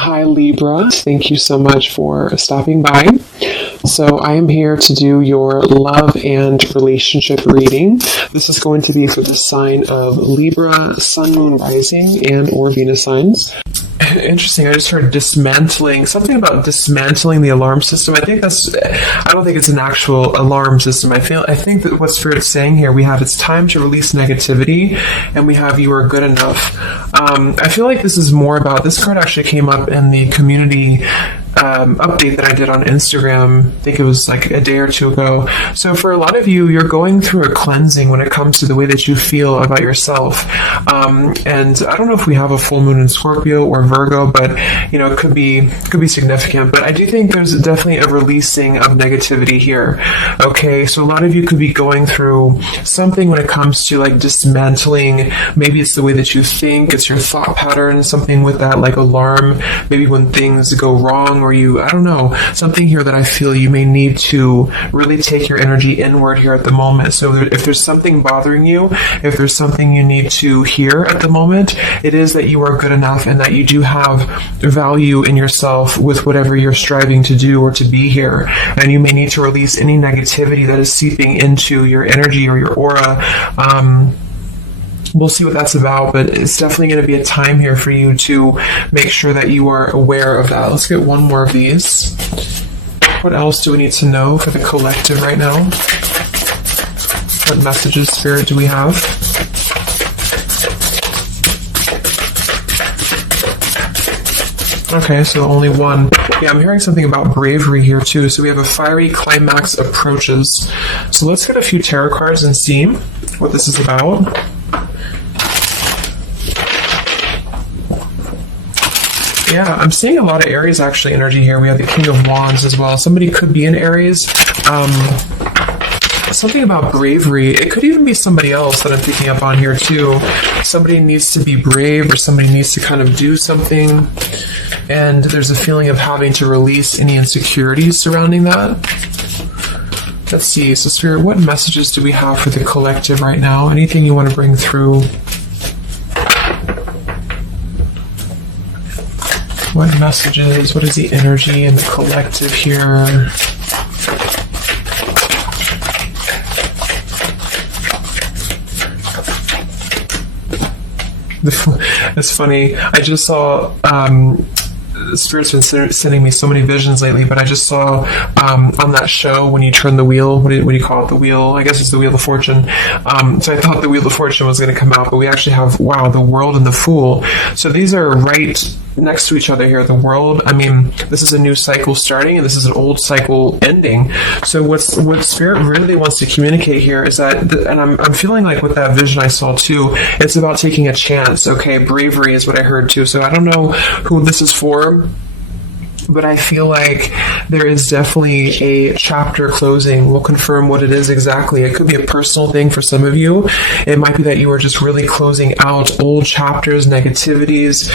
Hi Libra, thank you so much for stopping by. So I am here to do your love and relationship reading. This is going to be for the sign of Libra, Sun, Moon, Rising, and or Venus signs. Interesting, I just heard dismantling, something about dismantling the alarm system. I don't think it's an actual alarm system. I think that what Spirit's saying here, we have it's time to release negativity, and we have you are good enough. I feel like this is more about, this card actually came up in the community update that I did on Instagram. I think it was like a day or two ago. So for a lot of you, you're going through a cleansing when it comes to the way that you feel about yourself. And I don't know if we have a full moon in Scorpio or Virgo, but it could be significant. But I do think there's definitely a releasing of negativity here. Okay, so a lot of you could be going through something when it comes to like dismantling. Maybe it's the way that you think, it's your thought pattern, something with that like alarm. Maybe when things go wrong, or I don't know, something here that I feel you may need to really take your energy inward here at the moment. So if there's something bothering you, if there's something you need to hear at the moment, it is that you are good enough and that you do have value in yourself with whatever you're striving to do or to be here. And you may need to release any negativity that is seeping into your energy or your aura. We'll see what that's about, but it's definitely going to be a time here for you to make sure that you are aware of that. Let's get one more of these. What else do we need to know for the collective right now? What messages, Spirit, do we have? Okay, so only one. Yeah, I'm hearing something about bravery here too. So we have a fiery climax approaches. So let's get a few tarot cards and see what this is about. Yeah, I'm seeing a lot of Aries actually energy here. We have the King of Wands as well. Somebody could be in Aries. Something about bravery. It could even be somebody else that I'm picking up on here too. Somebody needs to be brave, or somebody needs to kind of do something. And there's a feeling of having to release any insecurities surrounding that. Let's see. So Spirit, what messages do we have for the collective right now? Anything you want to bring through? What messages? What is the energy in the collective here? It's funny. I just saw Spirit's been sending me so many visions lately, but I just saw on that show when you turn the wheel, what do you call it? The wheel, I guess it's the Wheel of Fortune. So I thought the Wheel of Fortune was going to come out, but we actually have, wow, the World and the Fool. So these are right next to each other here. The World, I mean, this is a new cycle starting, and this is an old cycle ending. So what Spirit really wants to communicate here is that, and I'm feeling like with that vision I saw too, it's about taking a chance. Okay, bravery is what I heard too. So I don't know who this is for, but I feel like there is definitely a chapter closing. We'll confirm what it is exactly. It could be a personal thing for some of you. It might be that you are just really closing out old chapters, negativities.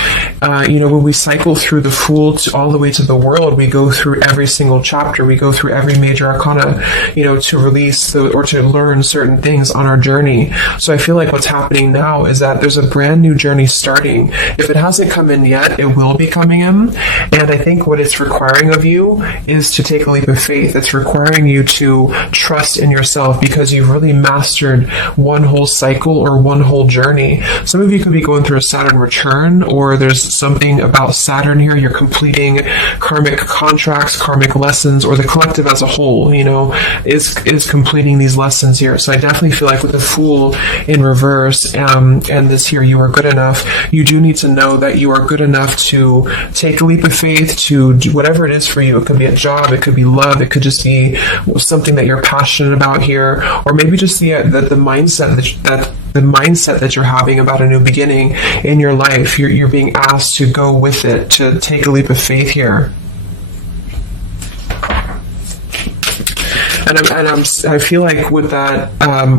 When we cycle through the Fool all the way to the World, we go through every single chapter. We go through every major arcana, to release or to learn certain things on our journey. So I feel like what's happening now is that there's a brand new journey starting. If it hasn't come in yet, it will be coming in. And I think what it's requiring of you is to take a leap of faith. It's requiring you to trust in yourself because you've really mastered one whole cycle or one whole journey. Some of you could be going through a Saturn return, or there's something about Saturn here. You're completing karmic contracts, karmic lessons, or the collective as a whole, is completing these lessons here. So I definitely feel like with the Fool in reverse and this here, you are good enough. You do need to know that you are good enough to take a leap of faith, to do whatever it is for you. It could be a job, it could be love, it could just be something that you're passionate about here, or maybe just the mindset that you're having about a new beginning in your life. You're being asked to go with it, to take a leap of faith here. And I feel like with that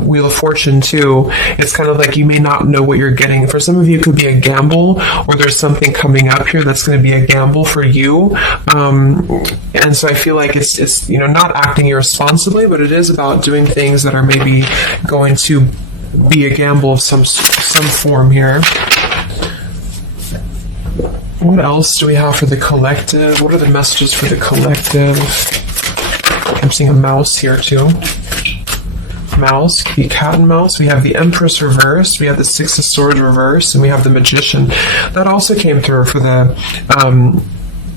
Wheel of Fortune too, it's kind of like you may not know what you're getting. For some of you, it could be a gamble, or there's something coming up here that's going to be a gamble for you. And so I feel like it's not acting irresponsibly, but it is about doing things that are maybe going to be a gamble of some form here. What else do we have for the collective? What are the messages for the collective? I'm seeing a mouse here too. Mouse, the cat and mouse. We have the Empress reversed, we have the Six of Swords reversed, and we have the Magician. That also came through for the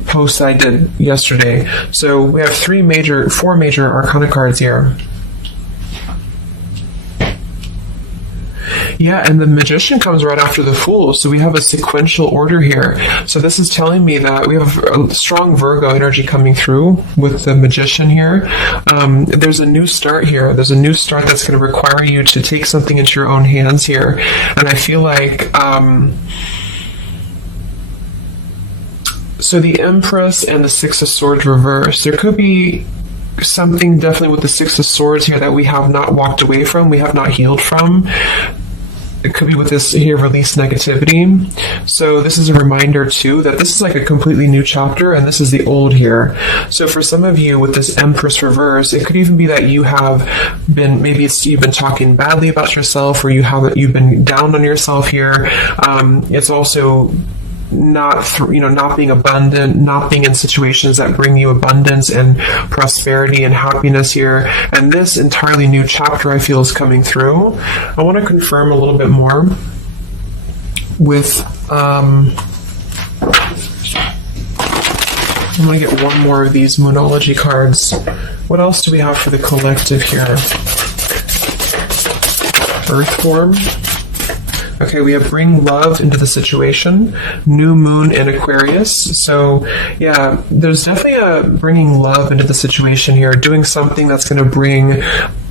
post I did yesterday. So we have four major Arcana cards here. Yeah, and the Magician comes right after the Fool, so we have a sequential order here. So this is telling me that we have a strong Virgo energy coming through with the Magician here. There's a new start here. There's a new start that's going to require you to take something into your own hands here. And I feel like... so the Empress and the Six of Swords reversed. There could be something definitely with the Six of Swords here that we have not walked away from, we have not healed from. It could be with this here, release negativity. So this is a reminder too that this is like a completely new chapter, and this is the old here. So for some of you with this Empress reverse, it could even be that you have been, maybe you've been talking badly about yourself, or you've been down on yourself here. It's also not being abundant, not being in situations that bring you abundance and prosperity and happiness here. And this entirely new chapter I feel is coming through. I want to confirm a little bit more with I'm going to get one more of these Moonology cards. What else do we have for the collective here? Earth form. Okay, we have bring love into the situation, new moon in Aquarius. So, yeah, there's definitely a bringing love into the situation here, doing something that's going to bring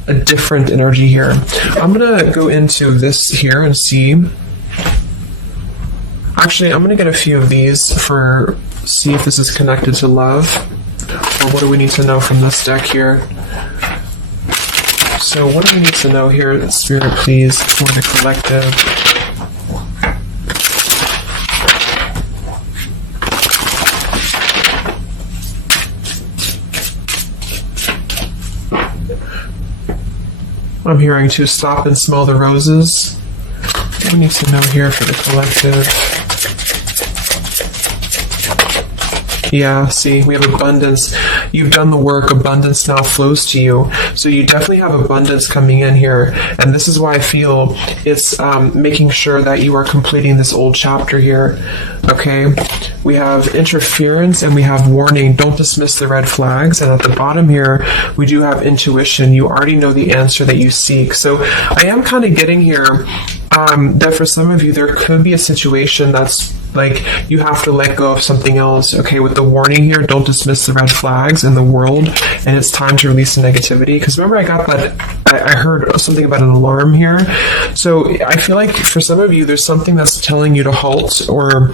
a different energy here. I'm going to go into this here and see. Actually, I'm going to get a few of these see if this is connected to love, or what do we need to know from this deck here. So what do we need to know here, Spirit, please, for the collective? I'm hearing to stop and smell the roses. What do we need to know here for the collective? Yeah, see, we have abundance. You've done the work. Abundance now flows to you. So you definitely have abundance coming in here. And this is why I feel it's making sure that you are completing this old chapter here. Okay? We have interference and we have warning. Don't dismiss the red flags. And at the bottom here, we do have intuition. You already know the answer that you seek. So I am kind of getting here that for some of you, there could be a situation that's like you have to let go of something else. Okay, with the warning here, don't dismiss the red flags in the world, and it's time to release the negativity. Because remember, I got that, I heard something about an alarm here. So I feel like for some of you, there's something that's telling you to halt, or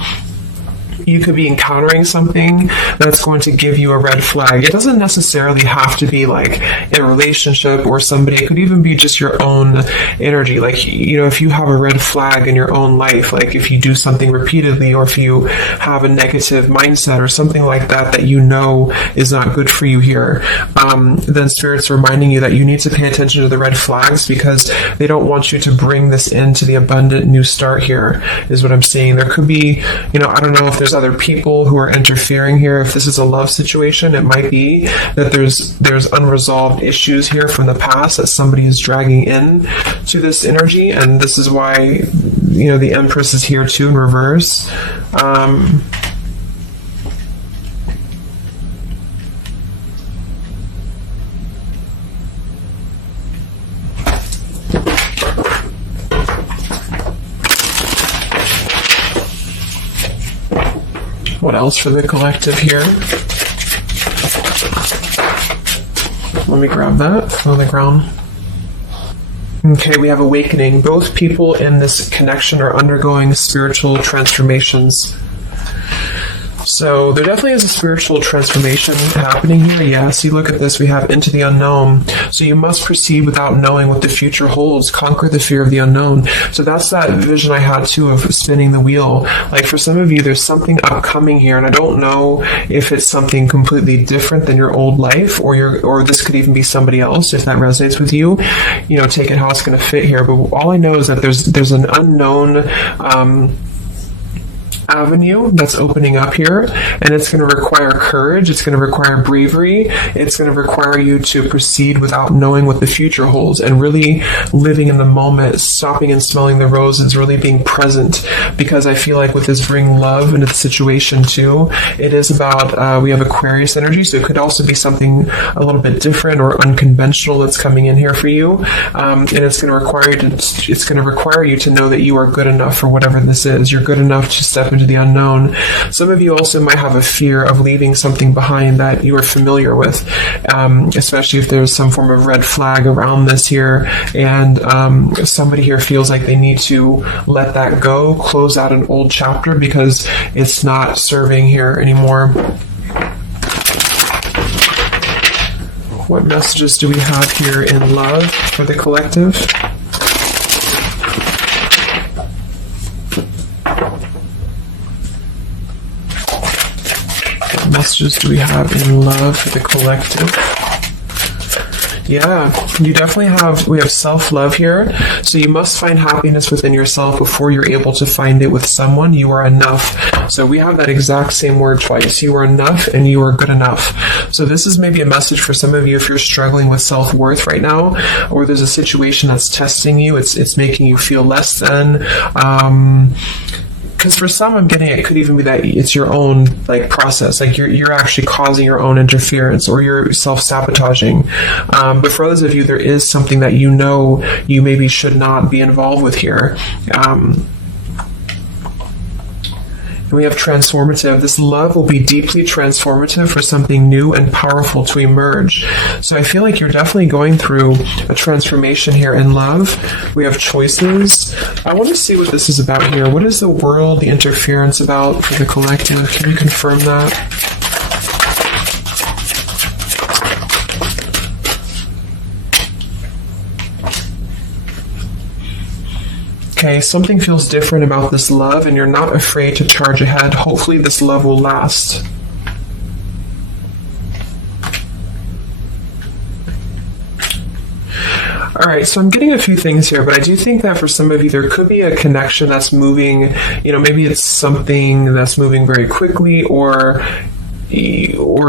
you could be encountering something that's going to give you a red flag. It doesn't necessarily have to be like a relationship or somebody. It could even be just your own energy. Like, you know, if you have a red flag in your own life, like if you do something repeatedly, or if you have a negative mindset or something like that that you know is not good for you here, then Spirit's reminding you that you need to pay attention to the red flags, because they don't want you to bring this into the abundant new start here, is what I'm seeing. There could be, you know, I don't know if there's other people who are interfering here. If this is a love situation, it might be that there's unresolved issues here from the past that somebody is dragging in to this energy, and this is why, you know, the Empress is here too in reverse. What else for the collective here? Let me grab that on the ground. Okay, we have awakening. Both people in this connection are undergoing spiritual transformations. So there definitely is a spiritual transformation happening here. Yeah, see, look at this. We have into the unknown. So you must proceed without knowing what the future holds. Conquer the fear of the unknown. So that's that vision I had too of spinning the wheel. Like for some of you, there's something upcoming here, and I don't know if it's something completely different than your old life, or this could even be somebody else. If that resonates with you, you know, take it how it's going to fit here. But all I know is that there's an unknown avenue that's opening up here, and it's going to require courage. It's going to require bravery. It's going to require you to proceed without knowing what the future holds, and really living in the moment, stopping and smelling the roses, really being present. Because I feel like with this bring love into the situation too, it is about, we have Aquarius energy, so it could also be something a little bit different or unconventional that's coming in here for you. And it's going to require you to know that you are good enough for whatever this is. You're good enough to step into the unknown. Some of you also might have a fear of leaving something behind that you are familiar with, especially if there's some form of red flag around this here, and somebody here feels like they need to let that go, close out an old chapter because it's not serving here anymore. What messages do we have here in love for the collective? What messages do we have in love for the collective? Yeah, you definitely we have self-love here. So you must find happiness within yourself before you're able to find it with someone. You are enough. So we have that exact same word twice. You are enough and you are good enough. So this is maybe a message for some of you if you're struggling with self-worth right now, or there's a situation that's testing you. It's making you feel less than. Because for some, I'm getting it could even be that it's your own process, you're actually causing your own interference, or you're self-sabotaging. But for others of you, there is something that you know you maybe should not be involved with here. And we have transformative. This love will be deeply transformative for something new and powerful to emerge. So I feel like you're definitely going through a transformation here in love. We have choices. I want to see what this is about here. What is the world, the interference about for the collective? Can you confirm that? Okay, something feels different about this love, and you're not afraid to charge ahead. Hopefully this love will last. All right, so I'm getting a few things here, but I do think that for some of you, there could be a connection that's moving, maybe it's something that's moving very quickly, or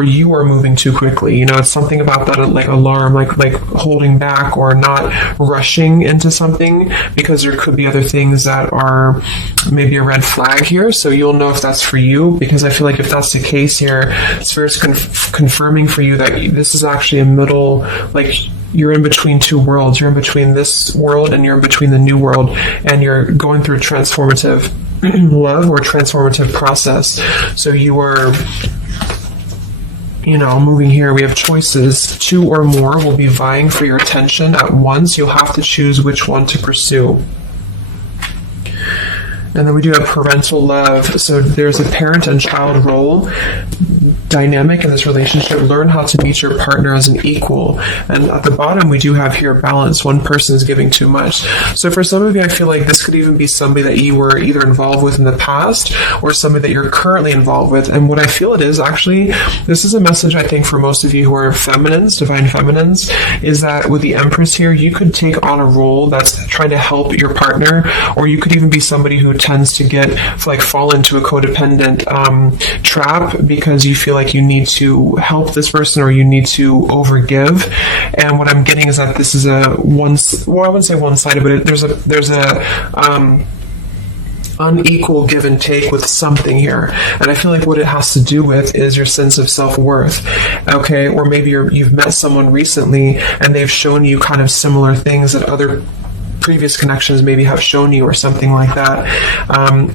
you are moving too quickly. It's something about that alarm, like holding back or not rushing into something, because there could be other things that are maybe a red flag here. So you'll know if that's for you, because I feel like if that's the case here, Spirit's confirming for you that this is actually a middle, you're in between two worlds. You're in between this world and you're in between the new world, and you're going through transformative love or transformative process. So you are moving here. We have choices. Two or more will be vying for your attention at once. You'll have to choose which one to pursue. And then we do have parental love. So there's a parent and child role dynamic in this relationship. Learn how to meet your partner as an equal. And at the bottom, we do have here balance. One person is giving too much. So for some of you, I feel like this could even be somebody that you were either involved with in the past or somebody that you're currently involved with. And what I feel it is, actually, this is a message, I think, for most of you who are feminines, divine feminines, is that with the Empress here, you could take on a role that's trying to help your partner, or you could even be somebody who tends to fall into a codependent trap because you feel like you need to help this person or you need to overgive. And what I'm getting is that this is I wouldn't say one-sided, but there's a unequal give and take with something here. And I feel like what it has to do with is your sense of self-worth. Okay, or maybe you've met someone recently and they've shown you kind of similar things that other previous connections maybe have shown you, or something like that.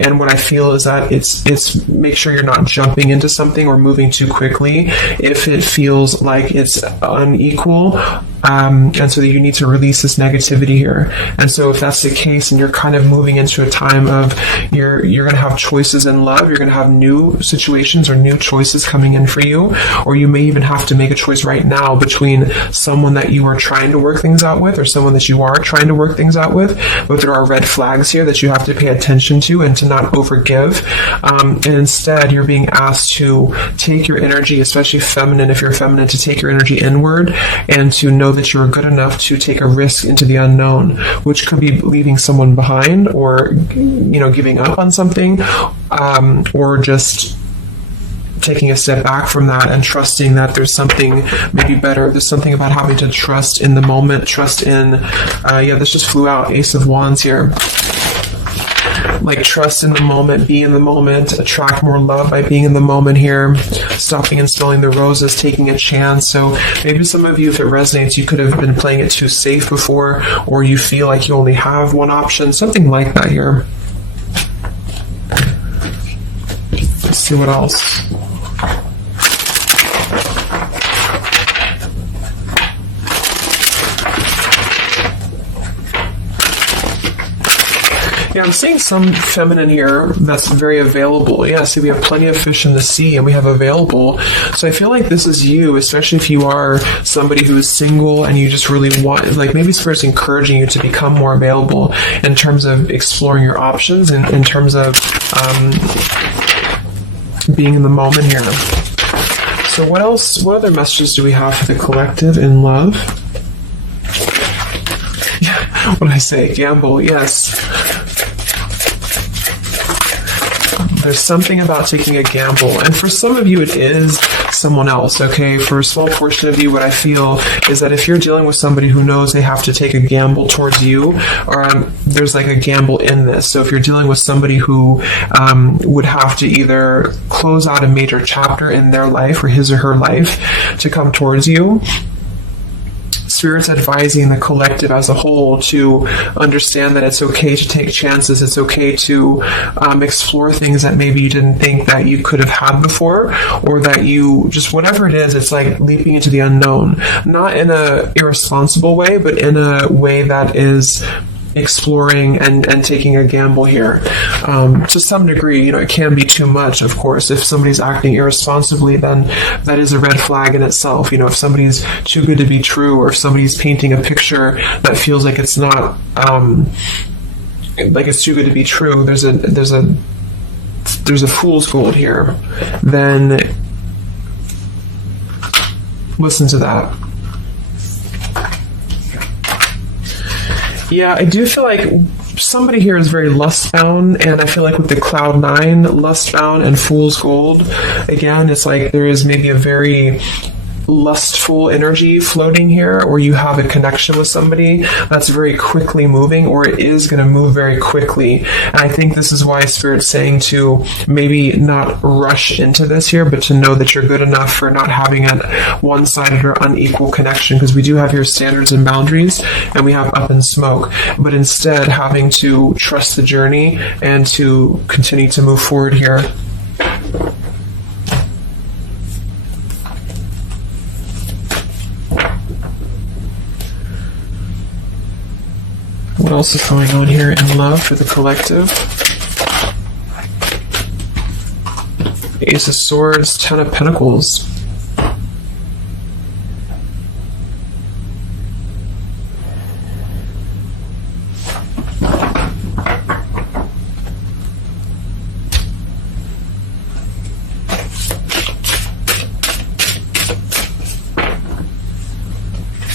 And what I feel is that it's make sure you're not jumping into something or moving too quickly if it feels like it's unequal. And so that you need to release this negativity here. And so if that's the case and you're kind of moving into a time of you're going to have choices in love, you're going to have new situations or new choices coming in for you, or you may even have to make a choice right now between someone that you are trying to work things out with or someone that you are trying to work things out with. But there are red flags here that you have to pay attention to and to not overgive. And instead, you're being asked to take your energy, especially feminine, if you're feminine, to take your energy inward and to know know that you're good enough to take a risk into the unknown, which could be leaving someone behind, or giving up on something, or just taking a step back from that and trusting that there's something maybe better. There's something about having to trust in the moment, trust in, this just flew out, Ace of Wands here. Like, trust in the moment, be in the moment, attract more love by being in the moment here, stopping and smelling the roses, taking a chance. So maybe some of you, if it resonates, you could have been playing it too safe before, or you feel like you only have one option, something like that here. Let's see what else. Yeah, I'm seeing some feminine here that's very available. Yeah, see, we have plenty of fish in the sea, and we have available. So I feel like this is you, especially if you are somebody who is single and you just really want, like, maybe Spirit's encouraging you to become more available in terms of exploring your options, and in terms of being in the moment here. So what else? What other messages do we have for the collective in love? Yeah, what did I say? Gamble, yes. There's something about taking a gamble, and for some of you it is someone else, okay? For a small portion of you, what I feel is that if you're dealing with somebody who knows they have to take a gamble towards you, or there's like a gamble in this. So if you're dealing with somebody who would have to either close out a major chapter in their life, or his or her life, to come towards you, Spirit's advising the collective as a whole to understand that it's okay to take chances. It's okay to explore things that maybe you didn't think that you could have had before, or that you just, whatever it is, it's like leaping into the unknown. Not in a irresponsible way, but in a way that is exploring and taking a gamble here. To some degree, it can be too much, of course. If somebody's acting irresponsibly, then that is a red flag in itself. If somebody's too good to be true, or if somebody's painting a picture that feels like it's not, like it's too good to be true, there's a fool's gold here, then listen to that. Yeah, I do feel like somebody here is very lust-bound, and I feel like with the Cloud 9, lust-bound and Fool's Gold, again, it's like there is maybe a very lustful energy floating here, or you have a connection with somebody that's very quickly moving, or it is going to move very quickly. And I think this is why Spirit's saying to maybe not rush into this here, but to know that you're good enough for not having a one-sided or unequal connection, because we do have your standards and boundaries, and we have up in smoke, but instead having to trust the journey and to continue to move forward here. What else is going on here in love for the collective? Ace of Swords, Ten of Pentacles.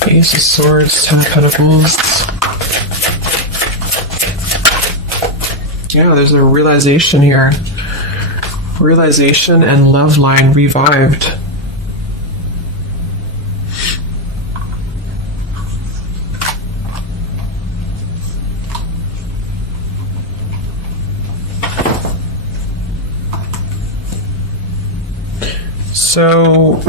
Ace of Swords, Ten of Pentacles. Yeah, there's a realization here. Realization and love line revived. So,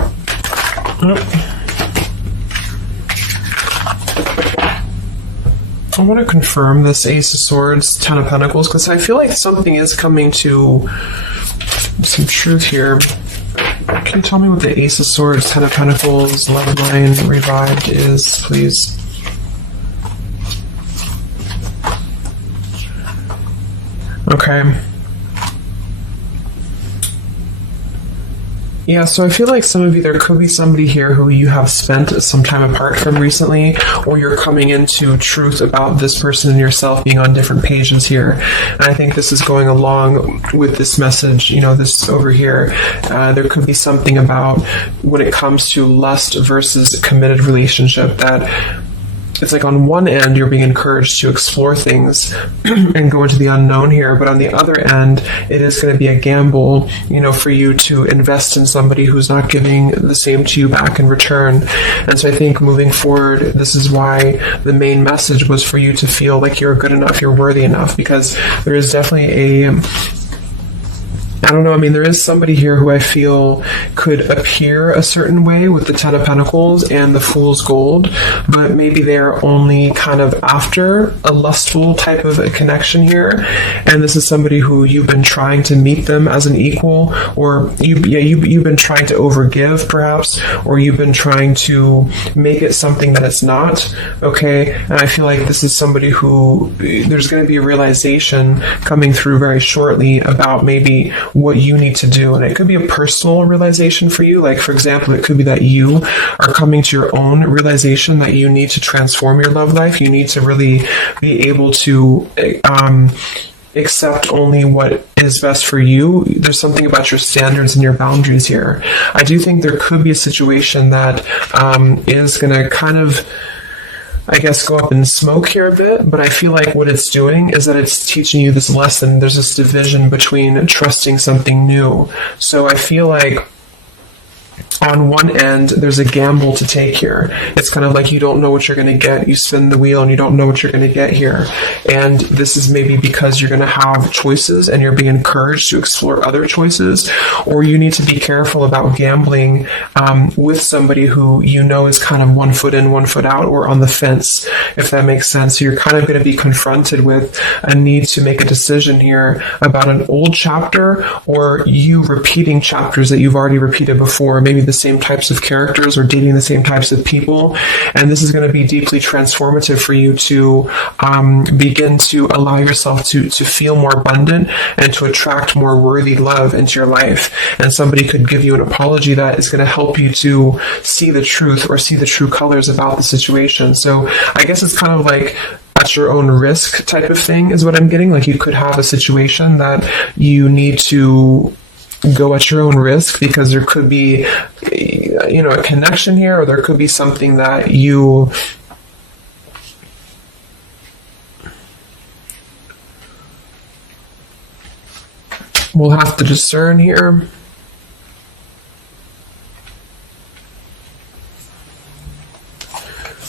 I want to confirm this Ace of Swords, Ten of Pentacles, because I feel like something is coming to some truth here. Can you tell me what the Ace of Swords, Ten of Pentacles, love line revived is, please? Okay. Yeah, so I feel like some of you, there could be somebody here who you have spent some time apart from recently, or you're coming into truth about this person and yourself being on different pages here. And I think this is going along with this message, this over here. There could be something about when it comes to lust versus committed relationship that it's like on one end you're being encouraged to explore things and go into the unknown here, but on the other end it is going to be a gamble, for you to invest in somebody who's not giving the same to you back in return. And so I think moving forward, this is why the main message was for you to feel like you're good enough, you're worthy enough, because there is definitely I don't know, there is somebody here who I feel could appear a certain way with the Ten of Pentacles and the Fool's Gold, but maybe they're only kind of after a lustful type of a connection here, and this is somebody who you've been trying to meet them as an equal, or you've been trying to overgive, perhaps, or you've been trying to make it something that it's not, okay? And I feel like this is somebody who there's going to be a realization coming through very shortly about maybe what you need to do. And it could be a personal realization for you. Like, for example, it could be that you are coming to your own realization that you need to transform your love life. You need to really be able to accept only what is best for you. There's something about your standards and your boundaries here. I do think there could be a situation that is going to kind of, I guess, go up in smoke here a bit, but I feel like what it's doing is that it's teaching you this lesson. There's this division between trusting something new. So I feel like on one end, there's a gamble to take here. It's kind of like you don't know what you're going to get. You spin the wheel and you don't know what you're going to get here. And this is maybe because you're going to have choices and you're being encouraged to explore other choices, or you need to be careful about gambling with somebody who is kind of 1 foot in, 1 foot out, or on the fence, if that makes sense. So you're kind of going to be confronted with a need to make a decision here about an old chapter, or you repeating chapters that you've already repeated before, maybe the same types of characters or dating the same types of people. And this is going to be deeply transformative for you to begin to allow yourself to feel more abundant and to attract more worthy love into your life. And somebody could give you an apology that is going to help you to see the truth or see the true colors about the situation. So I guess it's kind of like at your own risk type of thing is what I'm getting. Like, you could have a situation that you need to go at your own risk because there could be, a connection here, or there could be something that you will have to discern here.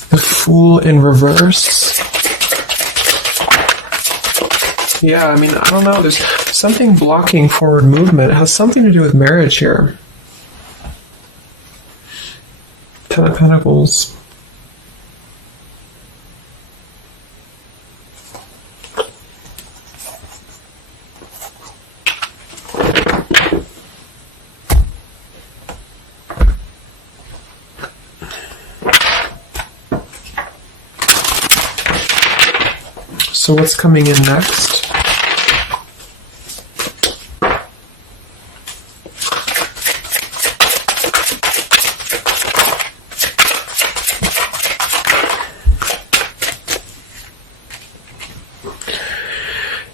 The Fool in reverse. Yeah, I don't know. There's something blocking forward movement. It has something to do with marriage here. Ten of Pentacles. So what's coming in next?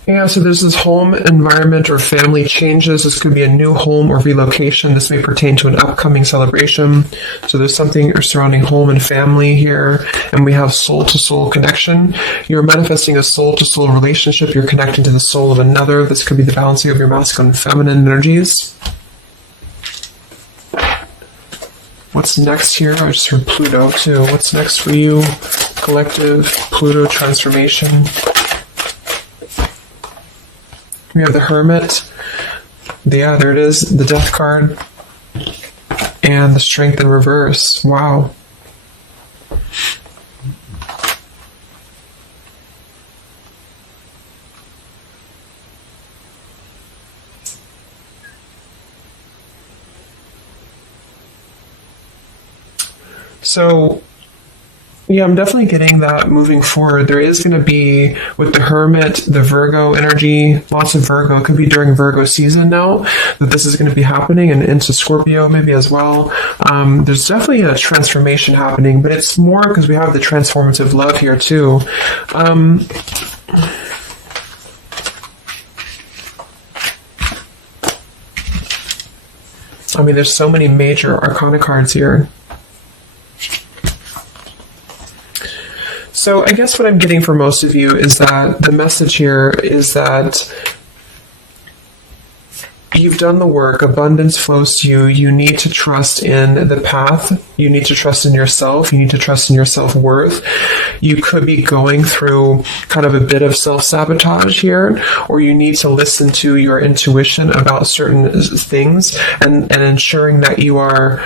Yeah, so there's this home environment or family changes. This could be a new home or relocation. This may pertain to an upcoming celebration. So there's something surrounding home and family here. And we have soul-to-soul connection. You're manifesting a soul-to-soul relationship. You're connecting to the soul of another. This could be the balancing of your masculine and feminine energies. What's next here? I just heard Pluto too. What's next for you? Collective, Pluto transformation. We have the Hermit. Yeah, there it is. The Death card. And the Strength in reverse. Wow. So Yeah, I'm definitely getting that moving forward. There is going to be, with the Hermit, the Virgo energy, lots of Virgo. It could be during Virgo season now that this is going to be happening, and into Scorpio maybe as well. There's definitely a transformation happening, but it's more because we have the transformative love here too. I mean, there's so many major arcana cards here. So I guess what I'm getting for most of you is that the message here is that you've done the work, abundance flows to you, you need to trust in the path, you need to trust in yourself, you need to trust in your self-worth. You could be going through kind of a bit of self-sabotage here, or you need to listen to your intuition about certain things and ensuring that you are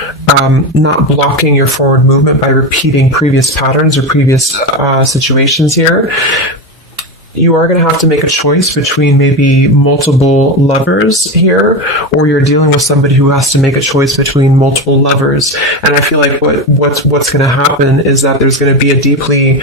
not blocking your forward movement by repeating previous patterns or previous situations here. You are going to have to make a choice between maybe multiple lovers here, or you're dealing with somebody who has to make a choice between multiple lovers. And I feel like what's going to happen is that there's going to be a deeply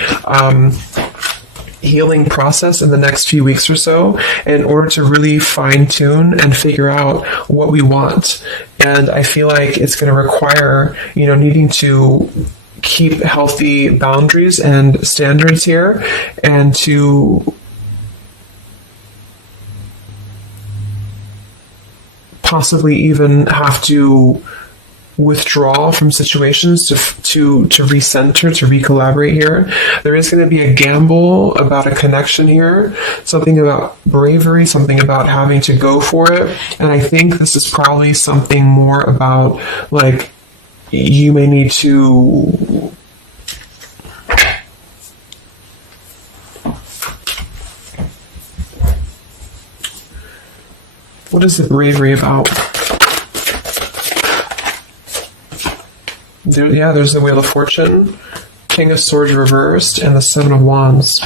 healing process in the next few weeks or so in order to really fine tune and figure out what we want. And I feel like it's going to require, needing to keep healthy boundaries and standards here, and to possibly even have to withdraw from situations to recenter, to recollaborate here. There is going to be a gamble about a connection here, something about bravery, something about having to go for it. And I think this is probably something more about, like, you may need to what is the bravery about? There's the Wheel of Fortune, King of Swords reversed, and the Seven of Wands.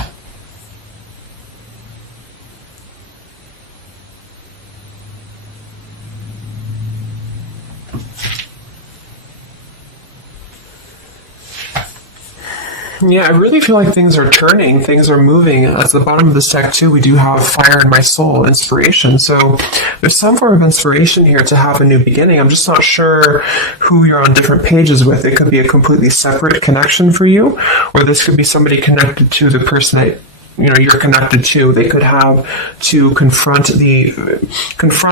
Yeah, I really feel like things are turning, things are moving. At the bottom of this deck, too, we do have Fire in My Soul, inspiration. So there's some form of inspiration here to have a new beginning. I'm just not sure who you're on different pages with. It could be a completely separate connection for you, or this could be somebody connected to the person that you're connected to. They could have to confront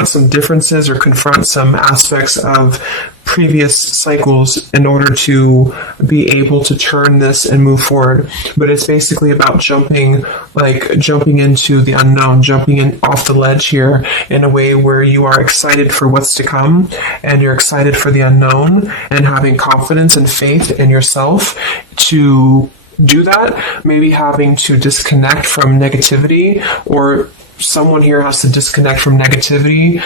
some differences or confront some aspects of previous cycles in order to be able to turn this and move forward. But it's basically about jumping into the unknown, jumping in off the ledge here in a way where you are excited for what's to come, and you're excited for the unknown, and having confidence and faith in yourself to do that. Maybe having to disconnect from negativity, or someone here has to disconnect from negativity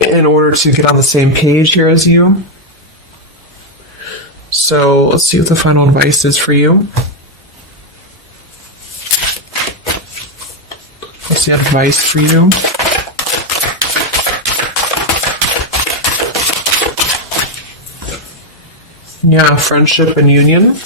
in order to get on the same page here as you. So let's see what the final advice is for you. What's the advice for you? Yeah, friendship and union.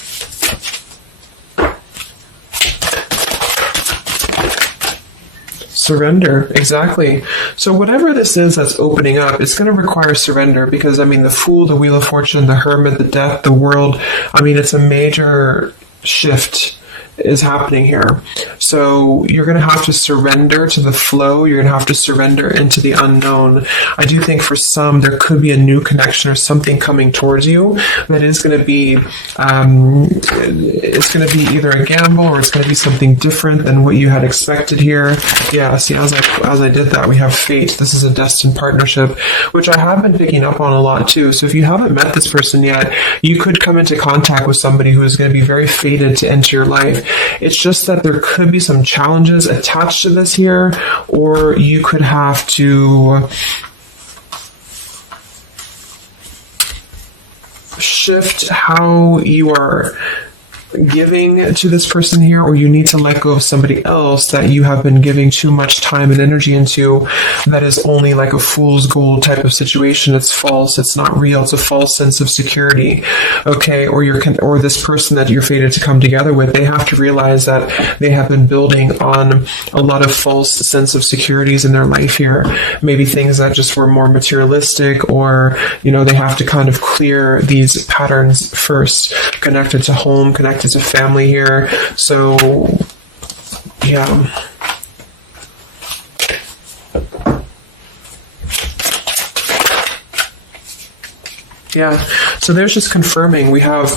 Surrender, exactly. So whatever this is that's opening up, it's going to require surrender, because, the Fool, the Wheel of Fortune, the Hermit, the Death, the World, it's a major shift is happening here. So you're going to have to surrender to the flow. You're going to have to surrender into the unknown. I do think for some, there could be a new connection or something coming towards you that is going to be, it's going to be either a gamble, or it's going to be something different than what you had expected here. Yeah, see, as I did that, we have fate. This is a destined partnership, which I have been picking up on a lot too. So if you haven't met this person yet, you could come into contact with somebody who is going to be very fated to enter your life. It's just that there could be some challenges attached to this here, or you could have to shift how you are giving to this person here, or you need to let go of somebody else that you have been giving too much time and energy into, that is only like a fool's gold type of situation. It's false. It's not real. It's a false sense of security. Okay. Or this person that you're fated to come together with, they have to realize that they have been building on a lot of false sense of securities in their life here. Maybe things that just were more materialistic, or, they have to kind of clear these patterns first, connected to home, connected to family here. So, yeah. Yeah, so there's just confirming. We have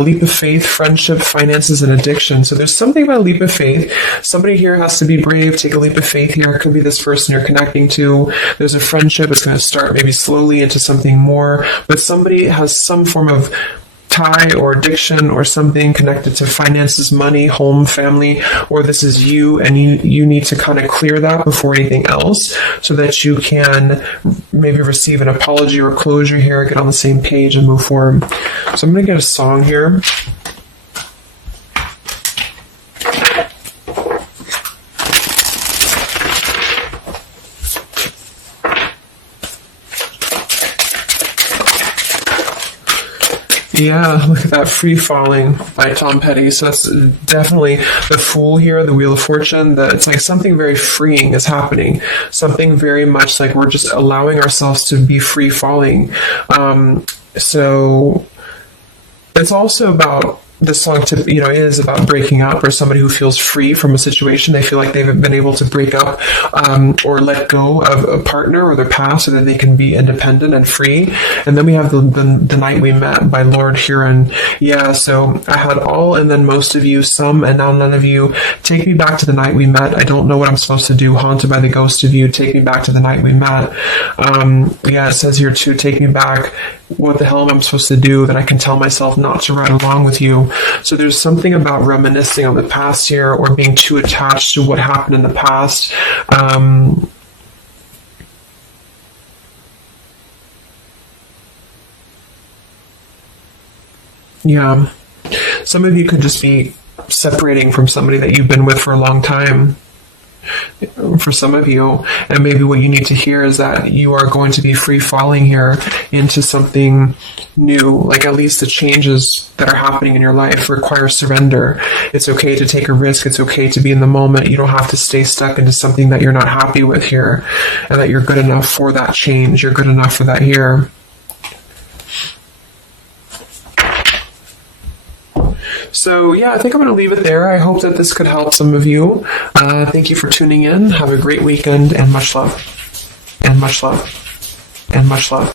leap of faith, friendship, finances, and addiction. So there's something about leap of faith. Somebody here has to be brave, take a leap of faith here. It could be this person you're connecting to. There's a friendship. It's going to start maybe slowly into something more. But somebody has some form of tie or addiction or something connected to finances, money, home, family, or this is you, and you need to kind of clear that before anything else, so that you can maybe receive an apology or closure here, get on the same page and move forward. So I'm going to get a song here. Yeah, look at that, Free Falling by Tom Petty. So that's definitely the Fool here, the Wheel of Fortune. It's like something very freeing is happening. Something very much like we're just allowing ourselves to be free falling. So it's also about, this song is about breaking up, or somebody who feels free from a situation. They feel like they've been able to break up or let go of a partner or their past, so that they can be independent and free. And then we have the Night We Met by Lord Huron. Yeah, so I had all and then most of you, some and now none of you. Take me back to the night we met. I don't know what I'm supposed to do. Haunted by the ghost of you. Take me back to the night we met. Yeah, it says here too, take me back. What the hell am I supposed to do that I can tell myself not to ride along with you? So there's something about reminiscing on the past here, or being too attached to what happened in the past. Yeah. Some of you could just be separating from somebody that you've been with for a long time. For some of you, and maybe what you need to hear is that you are going to be free falling here into something new. Like, at least the changes that are happening in your life require surrender. It's okay to take a risk. It's okay to be in the moment. You don't have to stay stuck into something that you're not happy with here, and that you're good enough for that change. You're good enough for that here. So yeah, I think I'm going to leave it there. I hope that this could help some of you. Thank you for tuning in. Have a great weekend, and much love. And much love. And much love.